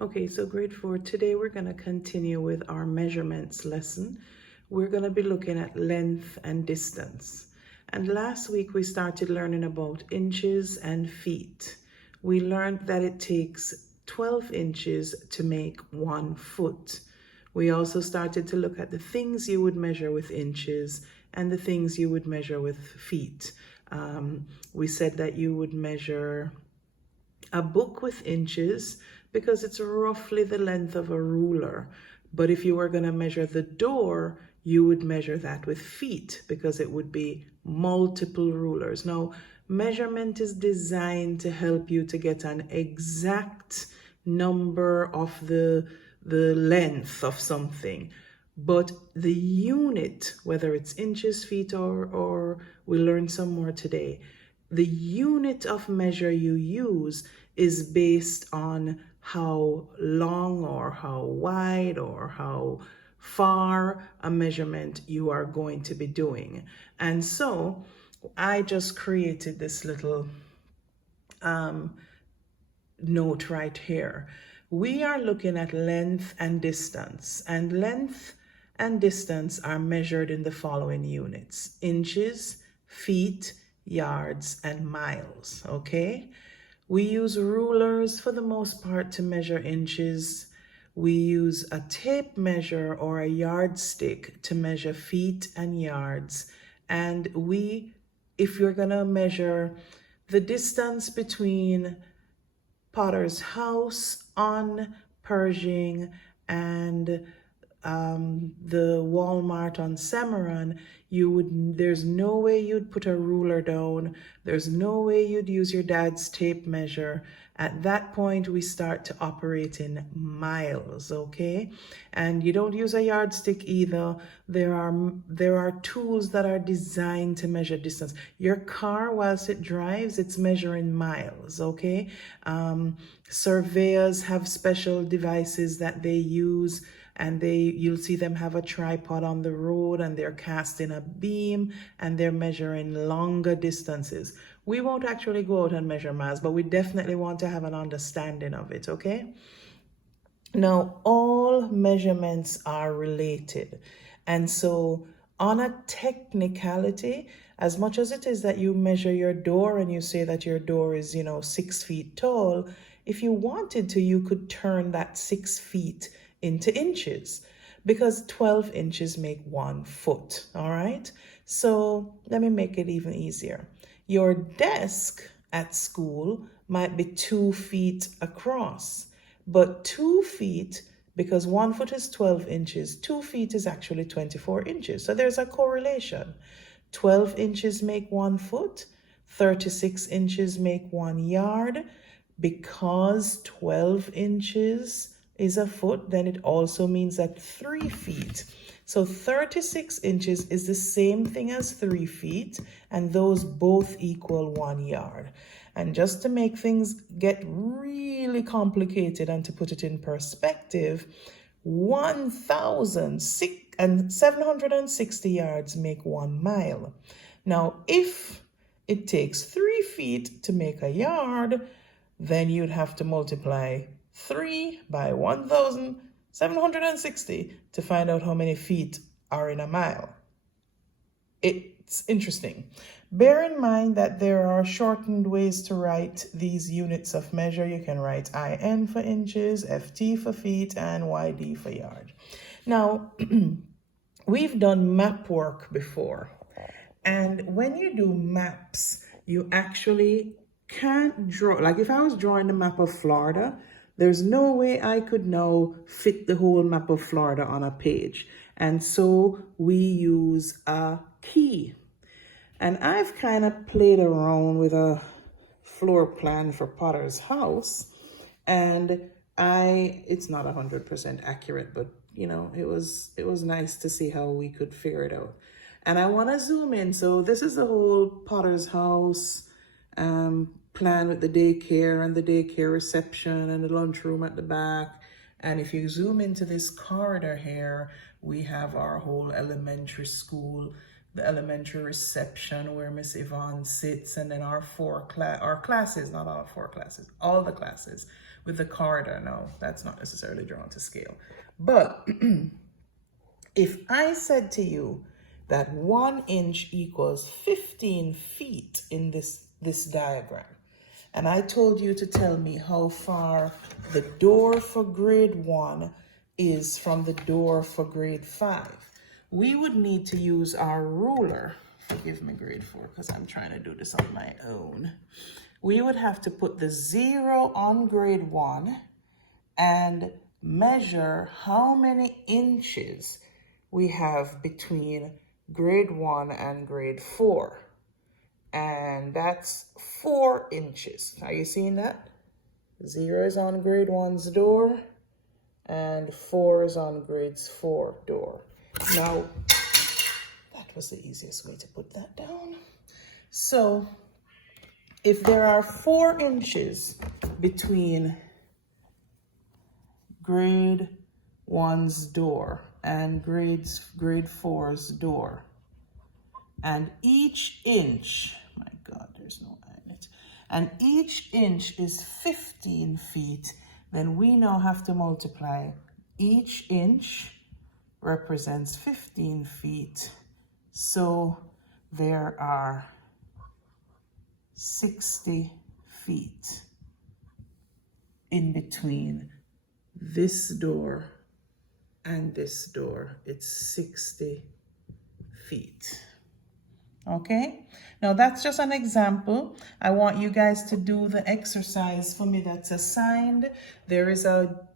Okay, so grade 4, today we're going to continue with our measurements lesson. We're going to be looking at length and distance. And last week we started learning about inches and feet. We learned that it takes 12 inches to make 1 foot. We also started to look at the things you would measure with inches and the things you would measure with feet. We said that you would measure a book with inches because it's roughly the length of a ruler. But if you were going to measure the door, you would measure that with feet because it would be multiple rulers. Now, measurement is designed to help you to get an exact number of the length of something. But the unit, whether it's inches, feet, or we'll learn some more today, the unit of measure you use is based on how long or how wide or how far a measurement you are going to be doing. And so I just created this little note right here. We are looking at length and distance, and length and distance are measured in the following units: inches, feet, yards, and miles. Okay, we use rulers for the most part to measure inches. We use a tape measure or a yardstick to measure feet and yards. And if you're gonna measure the distance between Potter's house on Pershing and the Walmart on Cimarron, there's no way you'd put a ruler down. There's no way you'd use your dad's tape measure. At that point, we start to operate in miles, okay? And you don't use a yardstick either. There are tools that are designed to measure distance. Your car, whilst it drives, it's measuring miles, okay? Surveyors have special devices that they use, and you'll see them have a tripod on the road and they're casting a beam and they're measuring longer distances. We won't actually go out and measure miles, but we definitely want to have an understanding of it, okay? Now, all measurements are related. And so on a technicality, as much as it is that you measure your door and you say that your door is, 6 feet tall, if you wanted to, you could turn that 6 feet into inches because 12 inches make 1 foot. All right. So let me make it even easier. Your desk at school might be 2 feet across, but 2 feet, because 1 foot is 12 inches, 2 feet is actually 24 inches. So there's a correlation. 12 inches make 1 foot, 36 inches make 1 yard. Because 12 inches is a foot, then it also means that 3 feet. So 36 inches is the same thing as 3 feet, and those both equal 1 yard. And just to make things get really complicated and to put it in perspective, 1,760 yards make 1 mile. Now, if it takes 3 feet to make a yard, then you'd have to multiply 3 by 1,760 to find out how many feet are in a mile. It's interesting. Bear in mind that there are shortened ways to write these units of measure. You can write IN for inches, FT for feet, and YD for yard. Now, we've done map work before. And when you do maps, you actually can't draw. Like if I was drawing a map of Florida, there's no way I could now fit the whole map of Florida on a page. And so we use a key. And I've kind of played around with a floor plan for Potter's house. And it's not 100% accurate, but it was nice to see how we could figure it out. And I want to zoom in. So this is the whole Potter's house plan with the daycare and the daycare reception and the lunchroom at the back. And if you zoom into this corridor here, we have our whole elementary school. the elementary reception where Miss Yvonne sits, and then our classes, not all 4 classes, all the classes with the corridor. No, that's not necessarily drawn to scale. But if I said to you that 1 inch equals 15 feet in this diagram, and I told you to tell me how far the door for grade 1 is from the door for grade 5, we would need to use our ruler. Forgive me, grade 4, because I'm trying to do this on my own. We would have to put the 0 on grade 1 and measure how many inches we have between grade 1 and grade 4. And that's 4 inches. Are you seeing that? 0 is on grade 1's door and 4 is on grade 4 door. Now, that was the easiest way to put that down. So, if there are 4 inches between grade 1's door and grade 4's door, and each inch, my God, there's no I in it, and each inch is 15 feet, then we now have to multiply. Each inch represents 15 feet, so there are 60 feet in between this door and this door. It's 60 feet. Okay, now that's just an example. I want you guys to do the exercise for me that's assigned. There is a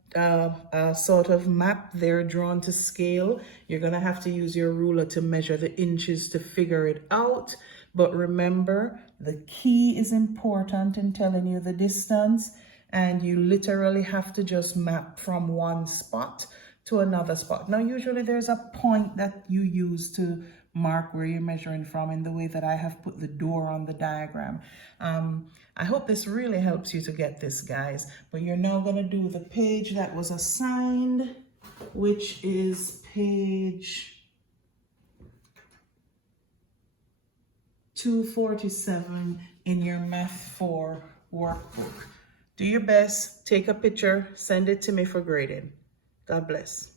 sort of map there drawn to scale. You're gonna have to use your ruler to measure the inches to figure it out. But remember, the key is important in telling you the distance, and you literally have to just map from one spot to another spot. Now, usually there's a point that you use to mark where you're measuring from in the way that I have put the door on the diagram. I hope this really helps you to get this, guys. But you're now going to do the page that was assigned, which is page 247 in your Math 4 workbook. Do your best, take a picture, send it to me for grading. God bless.